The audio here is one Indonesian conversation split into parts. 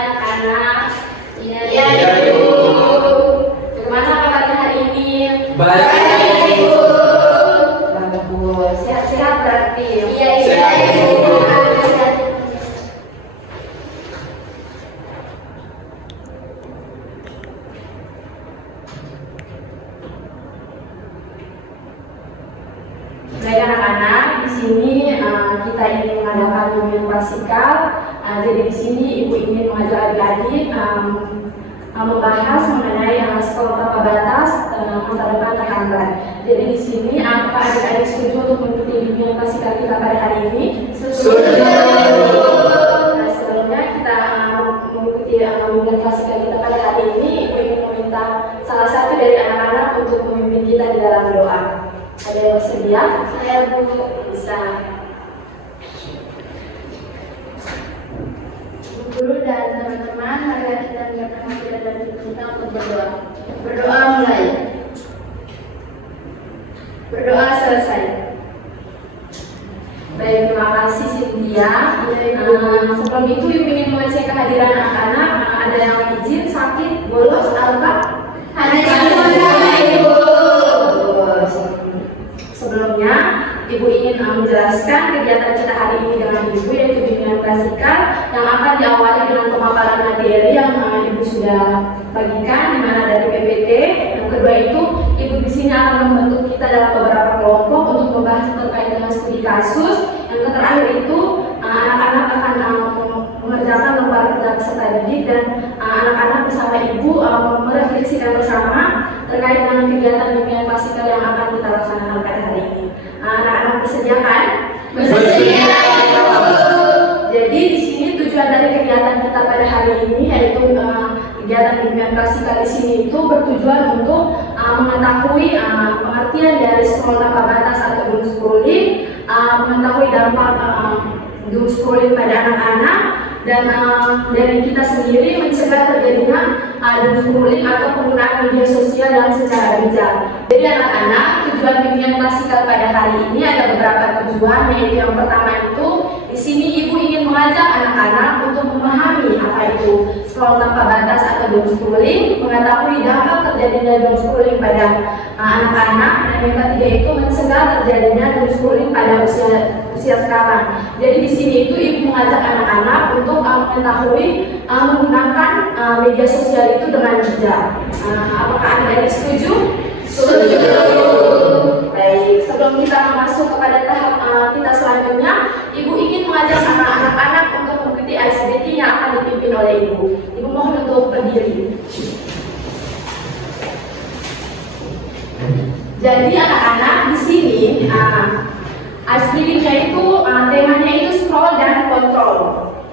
anak-anak. Iya, Ibu. Bagaimana kabarnya hari ini? Baik, Ibu. Bagus. Sehat-sehat berarti. Iya, Ibu. Baik anak-anak, di sini kita ingin mengadakan union klasikal. Jadi di sini ibu ingin mengajak adik-adik membahas mengenai sekolah tanpa batas masa depan terhambat. Jadi di sini apakah adik-adik setuju untuk mengikuti union klasikal kita pada hari ini? Setuju. Nah, sebelumnya kita mengikuti union klasikal kita pada hari ini, ibu ingin meminta salah satu dari anak-anak untuk memimpin kita di dalam doa. Ada yang bersedia? Saya, Bu. Bisa. Guru dan teman-teman, mari kita menyiapkan hati dan tubuh kita untuk berdoa. Berdoa mulai. Berdoa selesai. Baik, terima kasih Cynthia. Sebelum itu ibu ingin mengecek kehadiran anak-anak. Ada yang izin, sakit, bolos, apa? Hanya yang Ibu. Sebelumnya, ibu ingin menjelaskan kegiatan kita hari ini dengan ibu, yaitu bimbingan klasikal yang akan diawali dengan pemaparan materi yang ibu sudah bagikan, di mana dari PPT. Yang kedua itu, ibu di sini akan membentuk kita dalam beberapa kelompok untuk membahas terkait dengan studi kasus. Yang terakhir itu, anak-anak akan mengerjakan lembar kerja peserta didik dan anak-anak bersama ibu merefleksikan bersama terkait dengan kegiatan bimbingan klasikal yang akan kita laksanakan pada hari ini. Anak-anak bersedia kan? Bersedia, Ibu. Jadi di sini tujuan dari kegiatan kita pada hari ini yaitu kegiatan bimbingan klasikal di sini itu bertujuan untuk mengetahui pengertian dari sekolah tanpa batas atau doom schooling, mengetahui dampak doom schooling pada anak-anak, dan dari kita sendiri mencegah terjadinya doom schooling atau penggunaan media sosial yang secara bijak. Jadi anak-anak, tujuan bimbingan klasikal pada hari ini ada beberapa tujuan, yaitu yang pertama itu di sini ibu ingin mengajak anak-anak untuk memahami apa itu sekolah tanpa batas atau doom schooling, mengetahui dampak terjadinya doom schooling pada anak-anak, dan yang ketiga itu mencegah terjadinya doom schooling pada usia sekarang. Jadi di sini itu ibu mengajak anak-anak untuk mengetahui menggunakan media sosial itu dengan bijak. Apakah adik-adik setuju? Setuju. Baik, sebelum kita masuk kepada tahap kita selanjutnya, ibu ingin mengajak anak-anak untuk mengikuti ICBT yang akan dipimpin oleh ibu. Ibu mohon untuk berdiri. Jadi anak-anak di sini ICBT-nya itu temanya itu scroll dan kontrol.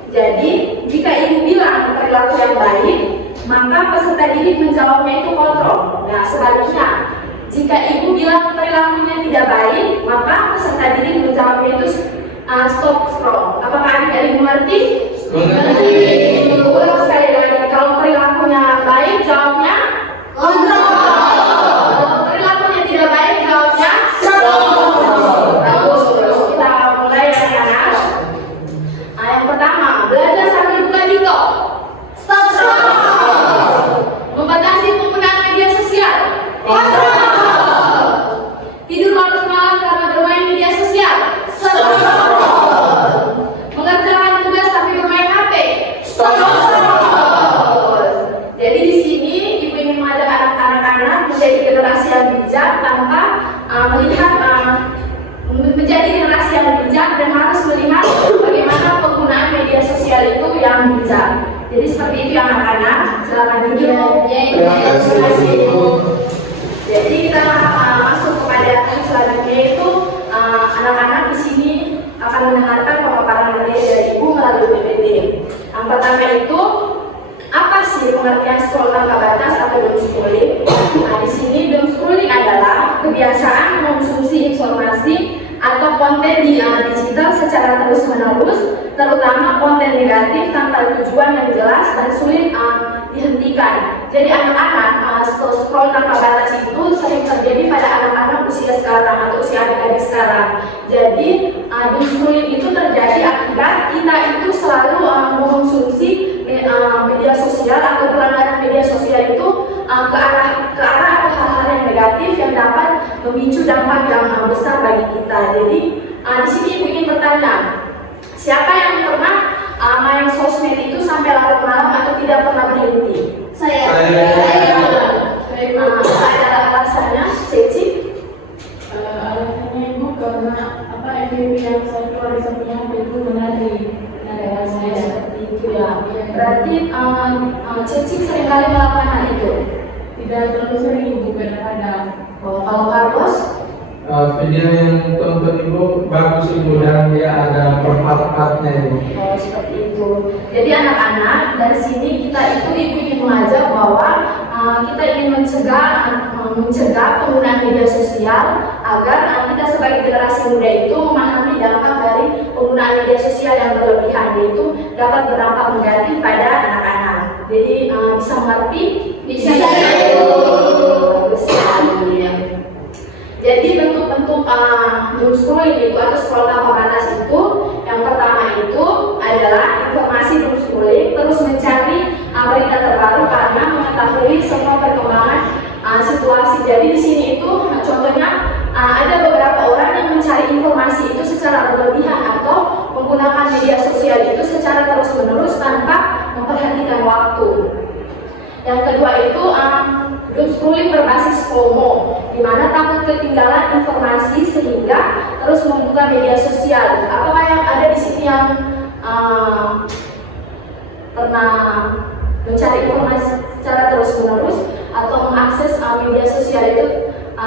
Jadi jika ibu bilang perilaku yang baik, maka peserta didik menjawabnya itu kontrol. Nah sebaliknya, jika ibu bilang perilakunya tidak baik, maka peserta didik menjawabnya itu stop scroll. Apakah adik-adik mengerti? Mengerti. Ibu ulang sekali lagi. Kalau perilakunya baik, jawabnya Kontrol. Kalau perilakunya tidak baik, jawabnya Stop. bagus. Kita mulai dari anak. Yang pertama, belajar sambil buka TikTok. Stop scroll. Membatasi penggunaan media sosial. Kontrol. Tidur larut malam karena bermain media sosial. Stop scroll. Mengerjakan tugas sambil bermain HP. Stop scroll. Jadi di sini ibu ingin mengajak anak-anak menjadi generasi yang bijak tanpa melihat menjadi generasi yang bijak dan harus melihat bagaimana penggunaan media sosial itu yang bijak. Jadi seperti itu anak-anak. Selamat duduk. Terima kasih, Ibu. Jadi kita masuk kepada tahap selanjutnya itu anak-anak di sini akan mendengarkan pemaparan materi dari ibu melalui PPT. Yang pertama itu apa sih pengertian sekolah tanpa batas atau doom schooling? Nah, di sini doom schooling adalah kebiasaan mengonsumsi informasi atau konten di digital secara terus-menerus, terutama konten negatif tanpa tujuan yang jelas dan sulit dihentikan. Jadi anak-anak scroll tanpa batas itu sering terjadi pada anak-anak usia sekarang atau usia adik-adik sekarang. Jadi doom schooling itu terjadi akibat kita itu selalu mengonsumsi sosial itu ke arah atau hal-hal yang negatif yang dapat memicu dampak yang besar bagi kita. Jadi di sini ibu ingin bertanya, siapa yang pernah main sosmed itu sampai larut malam atau tidak pernah berhenti? Saya. Ada alasannya, Ceci? Alasannya ibu karena FYP yang saya keluar sampingnya itu menarik saya Seperti itu ya. Berarti Ceci seringkali melakukan hal itu? tidak terlalu sering ibu kadang-kadang. Kalau Carlos? Video yang tonton ibu bagus ibu dan dia ada part-partnya ibu. Seperti itu. Jadi anak-anak, dari sini kita itu ibu ingin mengajak bahwa kita ingin mencegah penggunaan media sosial agar kita sebagai generasi muda itu memahami dampak dari penggunaan media sosial yang berlebihan, yaitu dapat berdampak negatif pada anak-anak. Jadi bisa mengerti? Bisa. Bagus sekali ya. Jadi bentuk-bentuk doom scrolling itu atau scroll tanpa batas itu, yang pertama itu adalah informasi doom scrolling, terus mencari berita terbaru karena mengetahui semua perkembangan situasi. Jadi di sini itu contohnya ada beberapa orang yang mencari informasi itu secara berlebihan atau menggunakan media sosial itu secara terus-menerus tanpa memperhatikan waktu. Yang kedua itu doom scrolling berbasis FOMO, di mana takut ketinggalan informasi sehingga terus membuka media sosial. Apakah yang ada di sini yang pernah mencari informasi secara terus-menerus atau mengakses media sosial itu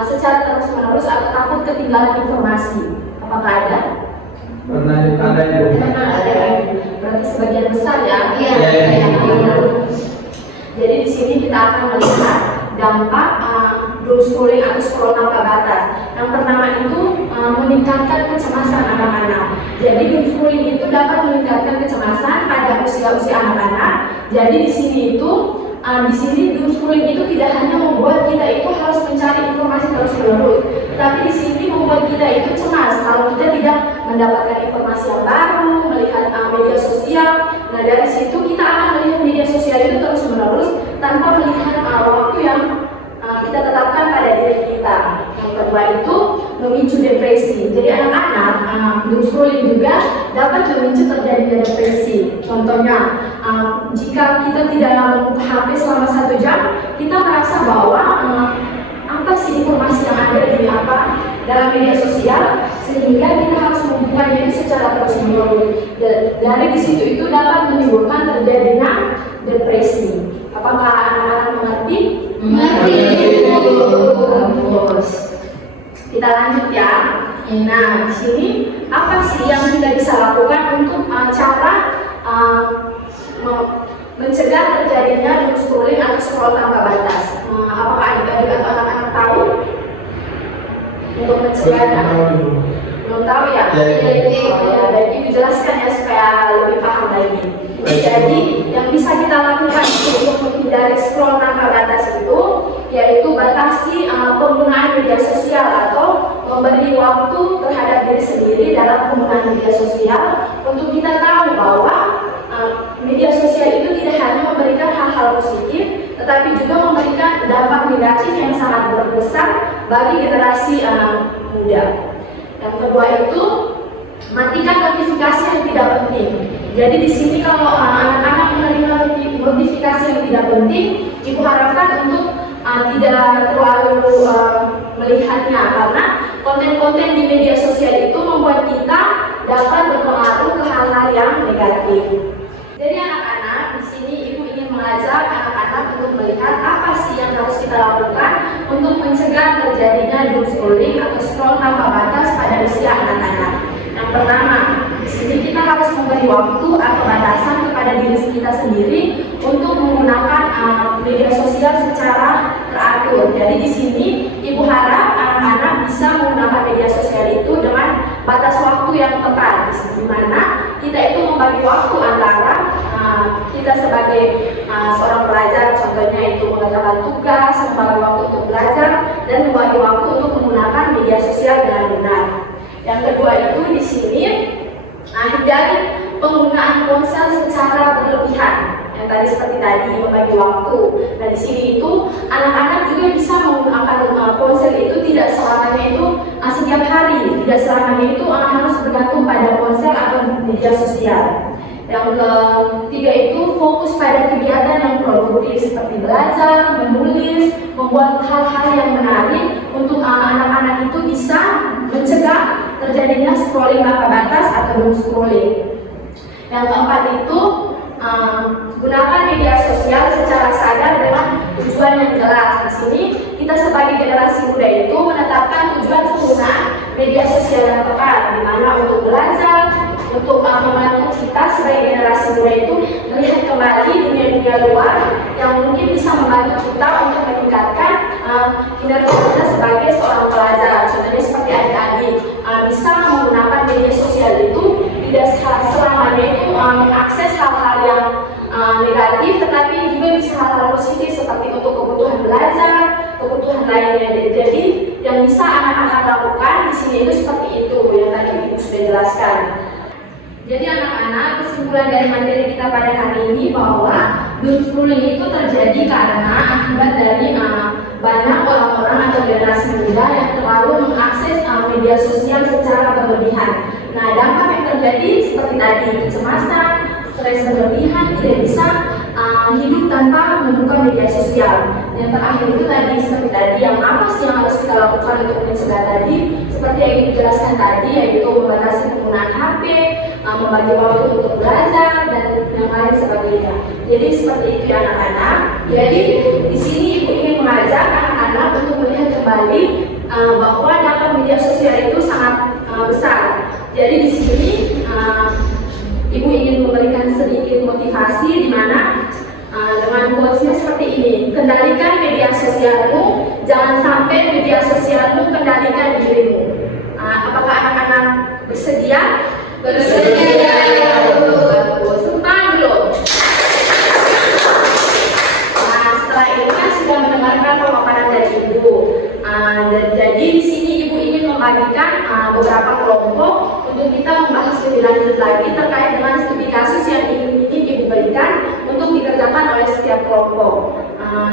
secara terus-menerus atau takut ketinggalan informasi? Apakah ada? Pernah ada ibu. Berarti sebagian besar ya. Iya. Jadi di sini kita akan melihat dampak doom scrolling atau scroll tanpa batas. Yang pertama itu meningkatkan kecemasan anak-anak. Jadi doom scrolling itu dapat meningkatkan kecemasan pada usia-usia anak-anak. Jadi di sini doom scrolling itu tidak hanya membuat kita itu harus mencari informasi terus-menerus, tapi di sini membuat kita itu cemas kalau kita tidak mendapatkan informasi yang baru, melihat media sosial. Nah dari situ kita akan melihat media sosial itu terus-menerus tanpa melihat waktu yang kita tetapkan pada diri kita. Yang kedua itu memicu depresi. Jadi anak-anak doom scrolling juga dapat memicu terjadinya depresi. Contohnya, jika kita tidak membuka HP selama 1 jam, kita merasa bahwa apa sih informasi yang ada di dalam media sosial, sehingga kita harus membukanya itu secara terus-menerus. Dari di situ itu dapat menimbulkan terjadinya depresi. Apakah anak-anak mengerti? Mengerti. Bagus. Kita lanjut ya. Nah, di sini apa sih yang kita bisa lakukan untuk cara mencegah terjadinya doom scrolling atau scroll tanpa batas? Apakah adik-adik atau anak-anak tahu untuk mencegahnya? Belum tahu ya? Jadi dijelaskan ya supaya lebih paham lagi. Jadi yang bisa kita lakukan untuk menghindari scroll tanpa batas itu yaitu batasi penggunaan media sosial atau memberi waktu terhadap diri sendiri dalam penggunaan media sosial untuk kita tahu bahwa media sosial itu tidak hanya memberikan hal-hal positif tetapi juga memberikan dampak negatif yang sangat besar bagi generasi muda. Yang kedua itu matikan notifikasi yang tidak penting. Jadi di sini kalau anak-anak menerima notifikasi yang tidak penting, ibu harapkan untuk tidak terlalu melihatnya karena konten-konten di media sosial itu membuat kita dapat berpengaruh ke hal-hal yang negatif. Jadi anak-anak di sini ibu ingin mengajak anak-anak untuk melihat apa sih yang harus kita lakukan untuk mencegah terjadinya doom scrolling atau scroll tanpa batas pada usia anak-anak. Yang pertama, di sini kita harus memberi waktu atau batasan kepada diri kita sendiri untuk menggunakan media sosial secara teratur. Jadi di sini ibu harap anak-anak bisa menggunakan media sosial itu dengan batas waktu yang tepat, di mana kita itu membagi waktu antara kita sebagai seorang pelajar, contohnya itu mengerjakan tugas, membagi waktu untuk belajar, dan membagi waktu untuk menggunakan media sosial dengan benar. Yang kedua itu di sini hindari penggunaan ponsel secara berlebihan. Yang tadi seperti tadi membagi waktu. Nah di sini itu anak-anak juga bisa menggunakan ponsel itu tidak selamanya itu setiap hari, tidak selamanya itu harus bergantung pada ponsel atau media sosial. Yang ketiga itu fokus pada kegiatan yang produktif seperti belajar, menulis, membuat hal-hal yang menarik untuk anak-anak itu bisa mencegah terjadinya scrolling tanpa batas atau doom scrolling. Yang keempat itu gunakan media sosial secara sadar dengan tujuan yang jelas. Di sini kita sebagai generasi muda itu menetapkan tujuan penggunaan media sosial yang tepat, di mana untuk belajar, untuk membantu kita sebagai generasi muda itu melihat kembali dunia-dunia luar yang mungkin bisa membantu kita untuk meningkatkan kinerja kita sebagai seorang pelajar. Contohnya seperti adik-adik bisa menggunakan media sosial itu tidak selamanya itu mengakses hal-hal yang negatif, tetapi juga bisa hal-hal positif seperti untuk kebutuhan belajar, kebutuhan lainnya. Jadi yang bisa anak-anak lakukan di sini itu seperti itu yang tadi Ibu sudah jelaskan. Jadi anak-anak, kesimpulan dari materi kita pada hari ini bahwa doom scrolling itu terjadi karena akibat dari banyak orang-orang atau generasi muda yang terlalu mengakses media sosial secara berlebihan. Nah, dampak yang terjadi seperti tadi, kecemasan, stres berlebihan, tidak bisa hidup tanpa membuka media sosial. Yang terakhir itu tadi seperti tadi, yang apa sih yang harus kita lakukan untuk mencegah tadi? Seperti yang dijelaskan tadi, yaitu membatasi penggunaan HP, membagi waktu untuk belajar dan yang lain sebagainya. Jadi seperti itu ya anak-anak. Jadi di sini Ibu ingin mengajak anak-anak untuk melihat kembali bahwa dampak media sosial itu sangat besar. Jadi di sini Ibu ingin memberikan sedikit motivasi di mana dengan quotes-nya seperti ini. Kendalikan media sosialmu, jangan sampai media sosialmu kendalikan dirimu. Apakah anak-anak bersedia? Bersedia. Bagus. Tepuk dulu. Nah, setelah ini kan sudah mendengarkan pemaparan dari Ibu. Jadi di sini Ibu ingin membagikan beberapa kelompok untuk kita membahas lebih lanjut lagi terkait dengan studi kasus yang ingin Ibu berikan untuk dikerjakan oleh setiap kelompok.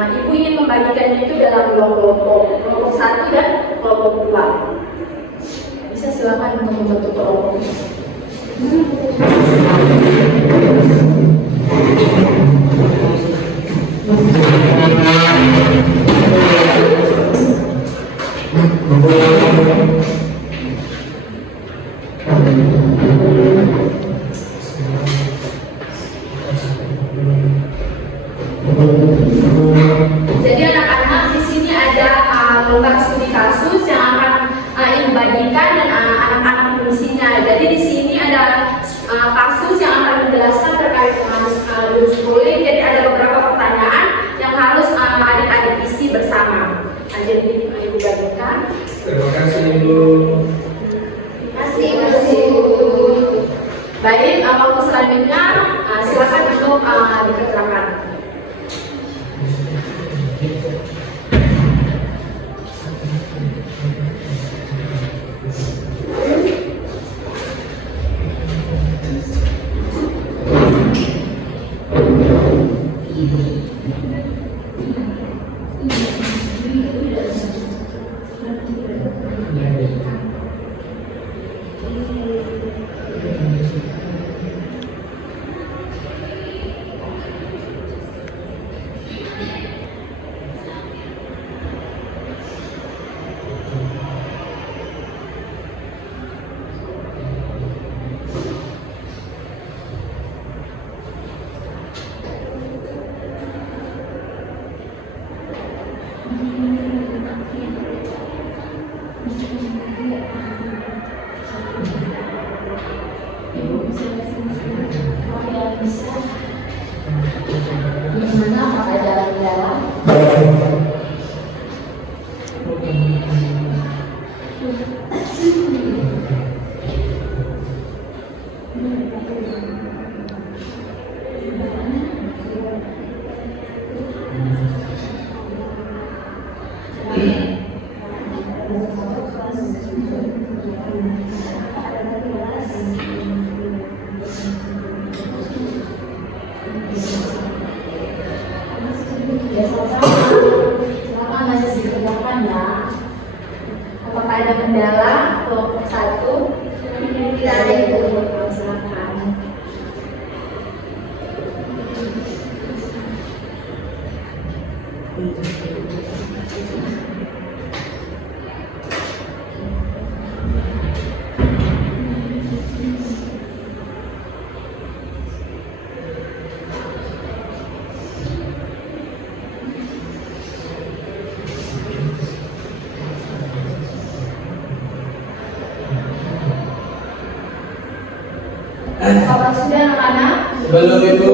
Ibu ingin membagikannya itu dalam dua kelompok, kelompok 1 dan kelompok 2. Bisa silakan untuk membentuk kelompok. Jadi anak-anak di sini ada lomba studi kasus yang akan Ibu bagikan dan anak-anak mengisinya. Jadi di sini ada kasus yang akan menjelaskan terkait dengan doom scrolling. Jadi ada beberapa pertanyaan yang harus adik-adik isi bersama. Jadi Ibu bagikan. Terima kasih Ibu. Terima kasih Bu. Baik, waktu selanjutnya silakan untuk dikerjakan. Ya sama-sama. Silakan masih dikerjakan ya. Apakah ada kendala kelompok 1? Tidak ada itu. Silakan. Apakah sudah anak-anak? Sebelum itu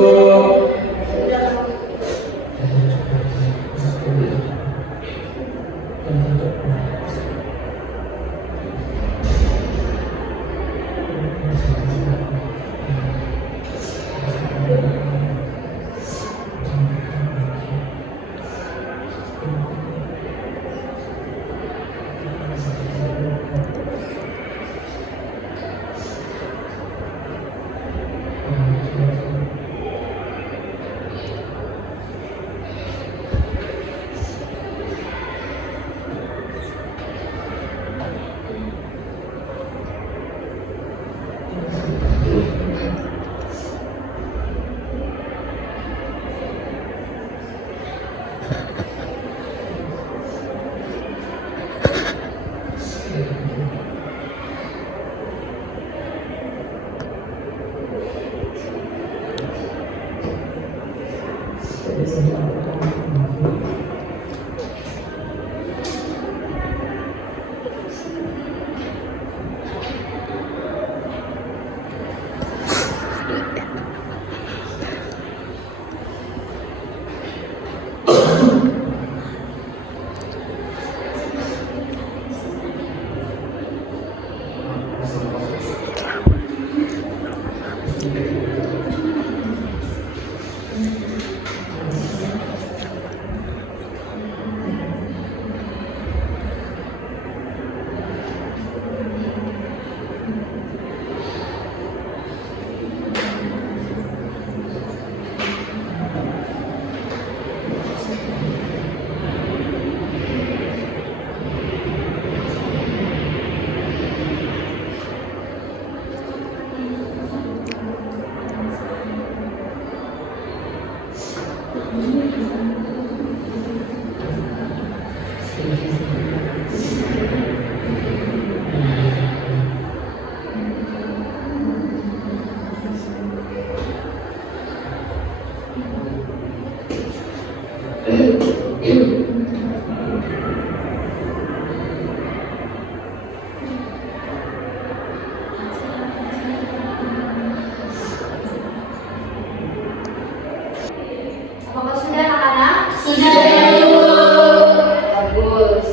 Apakah sudah anak-anak? Sudah. Bagus.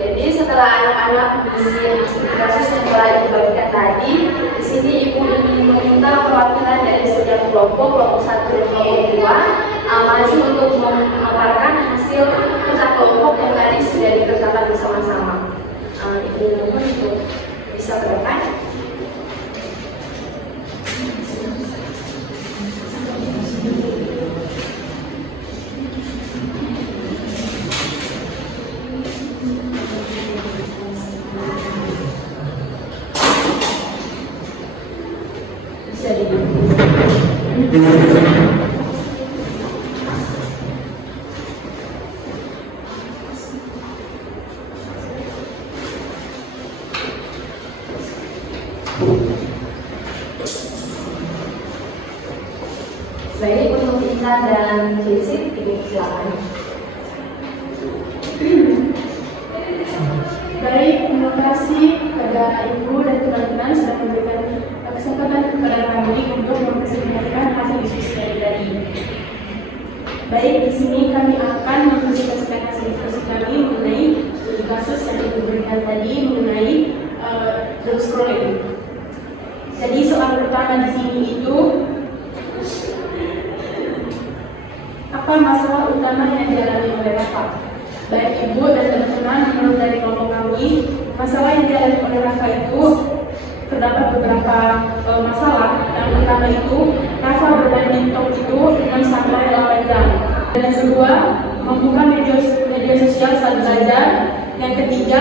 Jadi setelah anak-anak mengisi kasus yang telah ibu bagikan tadi, di sini ibu ingin meminta perwakilan dari setiap kelompok 1 dan kelompok 2 maju untuk memaparkan hasil kerja kelompok yang tadi sudah dikerjakan bersama-sama. Ibu mohon untuk bisa ke depan. Bisa Baik, untuk Intan dan Jesse, ibu silakan. Baik, terima kasih kepada Ibu dan teman-teman sudah memberikan kesempatan kepada kami untuk mempresentasikan hasil diskusi dari tadi. Baik, di sini kami akan mempresentasikan hasil diskusi kami mengenai kasus yang Ibu berikan tadi mengenai doom scrolling. Jadi soal pertama di sini itu apa masalah utama yang dialami oleh Rafa? Baik Ibu dan teman-teman, menurut dari kelompok kami, masalah yang dialami oleh Rafa itu terdapat beberapa masalah. Yang pertama itu, Rafa berbanding top itu dengan sampai 8 jam. Yang kedua, membuka media sosial saat belajar. Yang ketiga,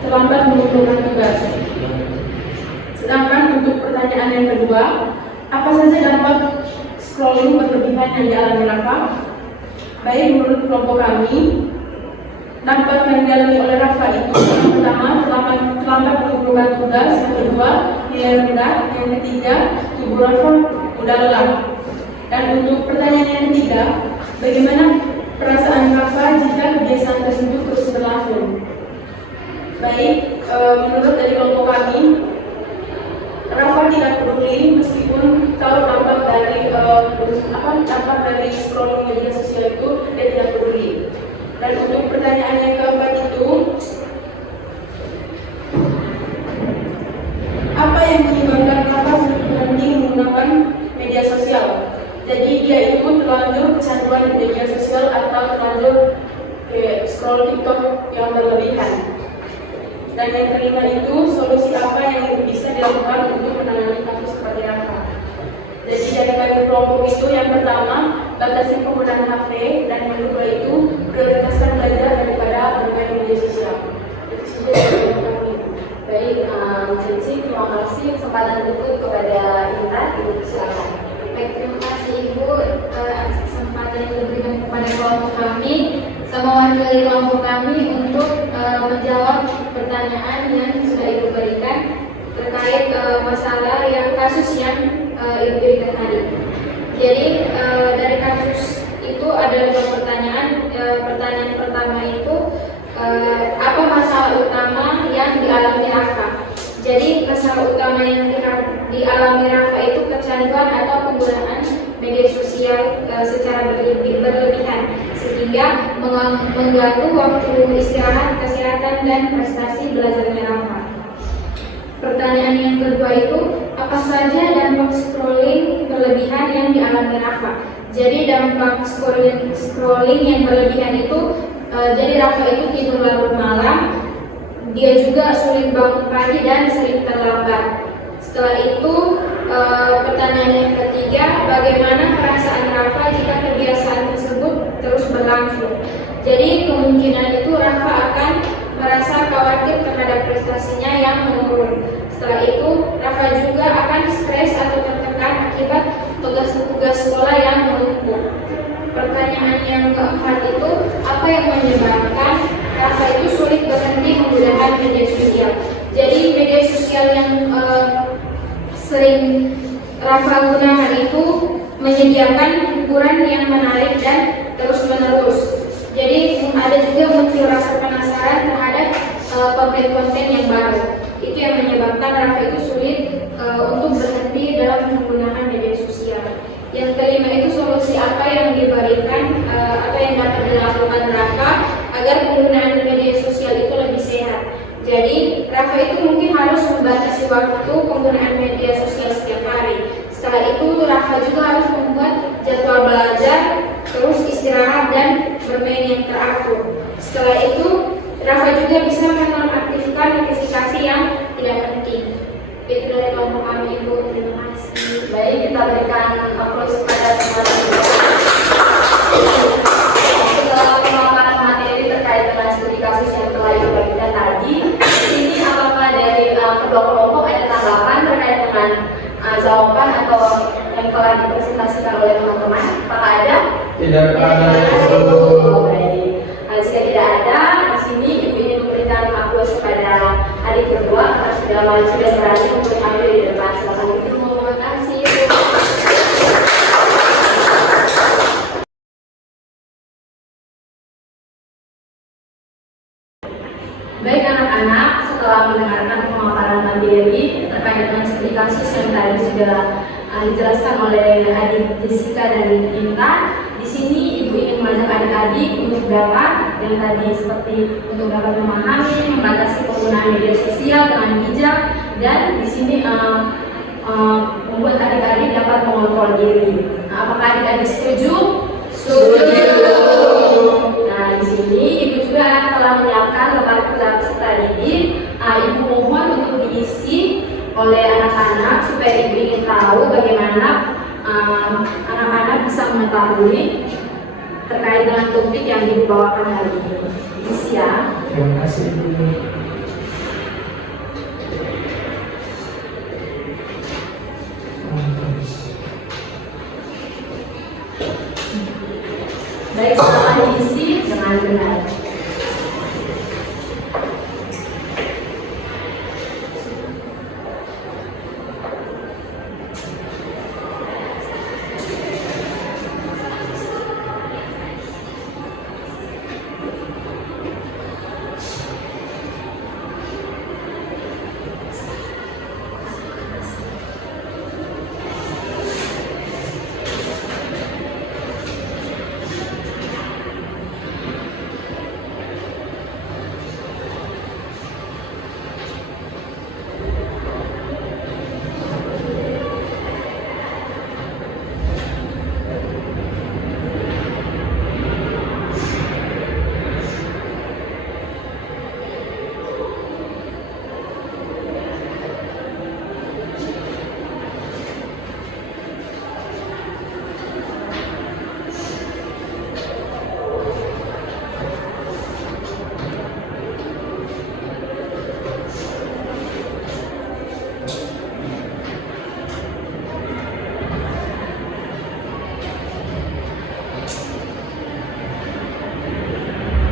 terlambat mengumpulkan tugas. Sedangkan untuk pertanyaan yang kedua, apa saja dampak scrolling berlebihan yang dialami Rafa? Baik, menurut kelompok kami, dampak yang dialami oleh Rafa itu yang pertama, terlambat mengumpulkan tugas. Yang kedua, nilai rendah. Yang ketiga, tubuh Rafa mudah lelah. Dan untuk pertanyaan yang ketiga, bagaimana perasaan Rafa jika kebiasaan tersebut terus berlangsung? Baik, menurut dari kelompok kami, Rafa tidak peduli meskipun tahu dampak dari scrolling media sosial itu, dia tidak peduli. Dan untuk pertanyaan yang keempat itu, apa yang menyebabkan Rafa berhenti menggunakan media sosial? Jadi dia itu terlanjur kecanduan media sosial atau terlanjur scroll TikTok yang berlebihan. Dan yang kelima itu, solusi apa yang bisa dilakukan untuk menangani kasus seperti Rafa? Jadi dari kami kelompok itu, yang pertama, batasi penggunaan HP, dan yang kedua itu prioritaskan belajar daripada bermain media sosial. Baik, Cici, terima kasih kesempatan berikut kepada Intan. Ibu silakan. Baik, terima kasih Ibu atas kesempatan yang diberikan kepada kelompok kami. Saya mewakili kelompok kami untuk menjawab pertanyaan yang sudah Ibu berikan terkait masalah yang kasus yang Ibu berikan tadi. Jadi dari kasus itu ada 5 pertanyaan. Pertanyaan pertama itu apa masalah utama yang dialami Rafa? Jadi masalah utama yang dialami Rafa itu kecanduan atau penggunaan media sosial secara berlebihan sehingga mengganggu waktu istirahat, kesehatan, dan prestasi belajarnya Rafa. Pertanyaan yang kedua itu, apa saja dampak scrolling berlebihan yang dialami Rafa? Jadi dampak scrolling yang berlebihan itu, jadi Rafa itu tidur larut malam, dia juga sulit bangun pagi dan sering terlambat. Setelah itu, pertanyaan yang ketiga, bagaimana perasaan Rafa jika kebiasaan tersebut terus berlangsung? Jadi kemungkinan itu Rafa akan merasa khawatir terhadap prestasinya yang menurun. Setelah itu, Rafa juga akan stres atau tertekan akibat tugas-tugas sekolah yang menumpuk. Pertanyaan yang keempat itu, apa yang menyebabkan Rafa itu sulit berhenti menggunakan media sosial? Jadi media sosial yang sering Rafa gunakan itu menyediakan hiburan yang menarik dan terus-menerus. Jadi ada juga muncul rasa penasaran terhadap konten-konten yang baru. Itu yang menyebabkan Rafa itu sulit untuk berhenti dalam menggunakan media sosial. Yang kelima itu, solusi apa yang diberikan atau yang dapat dilakukan Rafa agar penggunaan media sosial itu lebih sehat. Jadi Rafa itu mungkin harus membatasi waktu penggunaan media sosial setiap hari. Setelah itu Rafa juga harus membuat jadwal belajar, terus istirahat dan bermain yang teratur. Setelah itu Rafa juga bisa menonaktifkan notifikasi yang tidak penting. Itu dari kelompok kami, Ibu. Terima kasih. Baik, kita berikan aplaus kepada teman-teman. Setelah pemaparan materi terkait dengan studi kasus yang telah Ibu bagikan tadi, ini apakah dari kedua kelompok ada tanggapan terkait dengan jawaban atau yang telah dipresentasikan oleh teman-teman? Apakah ada? Tidak ada. Baik. Jika tidak ada, di sini Ibu ingin memberikan aplaus kepada adik berdua karena sudah maju dan berani untuk tampil di depan. Silakan Ibu. Terima kasih, Ibu. Baik anak-anak, setelah mendengarkan pemaparan materi terkait dengan studi kasus yang tadi sudah dijelaskan oleh adik Jessica dan Intan, di sini Ibu ingin mengajak adik-adik untuk dapat yang tadi seperti untuk dapat memahami, membatasi penggunaan media sosial dengan bijak, dan di sini membuat adik-adik dapat mengontrol diri. Nah, apakah adik-adik setuju? Setuju. Nah, di sini Ibu juga telah menyiapkan lembar kerja peserta didik. Ibu mohon untuk diisi oleh anak-anak supaya Ibu ingin tahu bagaimana anak-anak bisa langsung mengetahui terkait dengan topik yang dibawakan hari ini. Isi ya. Terima kasih Ibu. Baik, setelah diisi dengan benar.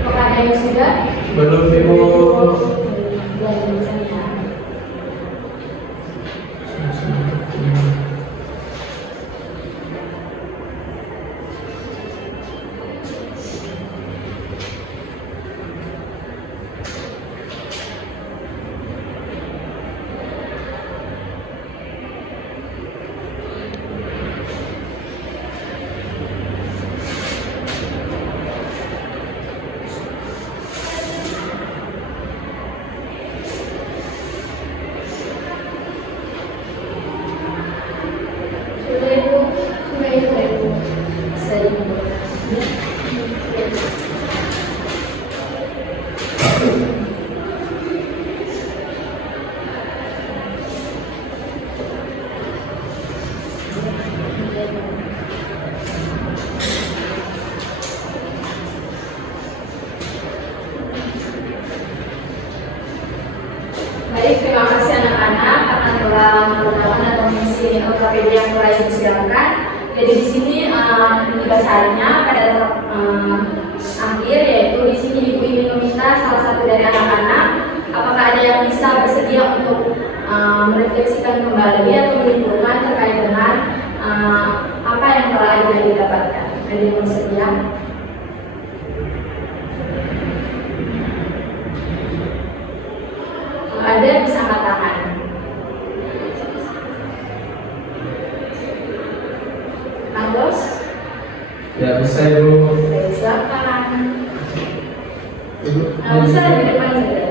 Apakah ada yang sudah? Belum Ibu. Sudah Ibu? Sudah Ibu. Sudah Ibu. Baik, terima kasih anak-anak karena telah menggunakan atau mengisi LKPD yang telah disidangkan. Jadi di sini tugasannya pada tahap akhir, yaitu di sini Ibu ingin meminta salah satu dari anak-anak apakah ada yang bisa bersedia untuk merefleksikan kembali atau menyimpulkan terkait dengan apa yang telah Aida didapatkan. Ada yang bersedia? Ada bisa angkat tangan. Agus? Ya bisa Ibu. Baik, silakan. Ibu. Bisa di depan saja.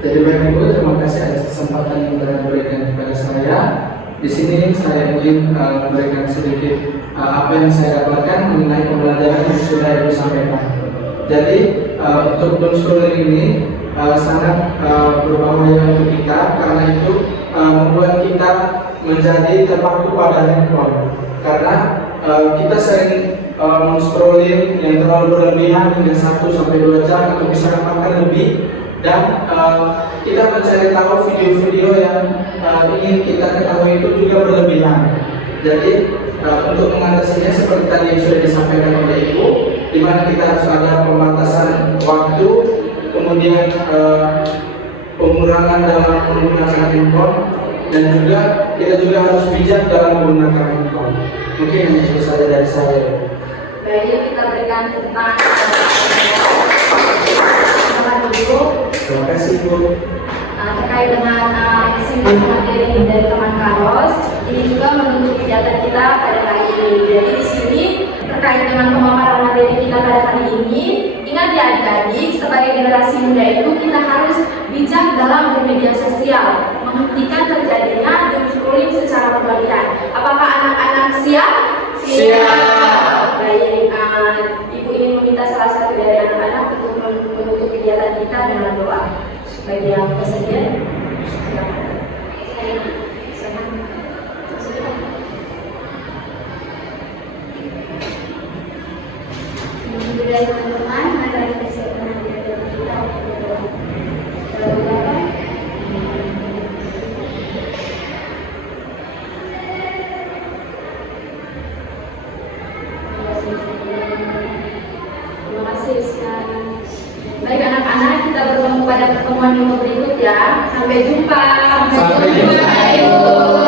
Jadi Bapak Ibu, terima kasih atas kesempatan yang telah diberikan kepada saya. Di sini saya ingin memberikan sedikit apa yang saya dapatkan mengenai pembelajaran yang sudah Ibu sampaikan. Jadi untuk doomscrolling ini sangat berbahaya untuk kita karena itu membuat kita menjadi terpaku pada handphone. Karena kita sering scrolling yang terlalu berlebihan hingga 1-2 jam atau bisa bahkan lebih. Dan kita mencari tahu video-video yang ingin kita ketahui itu juga berlebihan. Jadi untuk mengatasinya seperti tadi yang sudah disampaikan oleh Ibu, di mana kita harus ada pembatasan waktu, kemudian pengurangan dalam menggunakan handphone, dan juga kita juga harus bijak dalam menggunakan handphone. Mungkin itu saja dari saya. Baik, kita berikan tepuk tangan kepada Ibu. Terima kasih Bu. Terkait dengan kesimpulan materi dari teman Carlos, ini juga menuntut kegiatan kita pada hari ini. Jadi di sini terkait dengan pemaparan materi kita pada hari ini, ingat ya adik-adik, sebagai generasi muda itu kita harus bijak dalam bermedia sosial, menghentikan terjadinya doomscrolling secara berlebihan. Apakah anak-anak siap? Siap. Baik, Ibu ingin meminta salah satu dari anak-anak untuk menutup kegiatan kita dengan doa. Bagi yang bersedia, silakan. Saya senang. Alhamdulillah teman-teman, mari kita siapkan kita berdoa. Terima kasih Ustaz. Baik anak-anak, kita bertemu pada pertemuan minggu berikut ya. Sampai jumpa. Sampai jumpa. Ibu.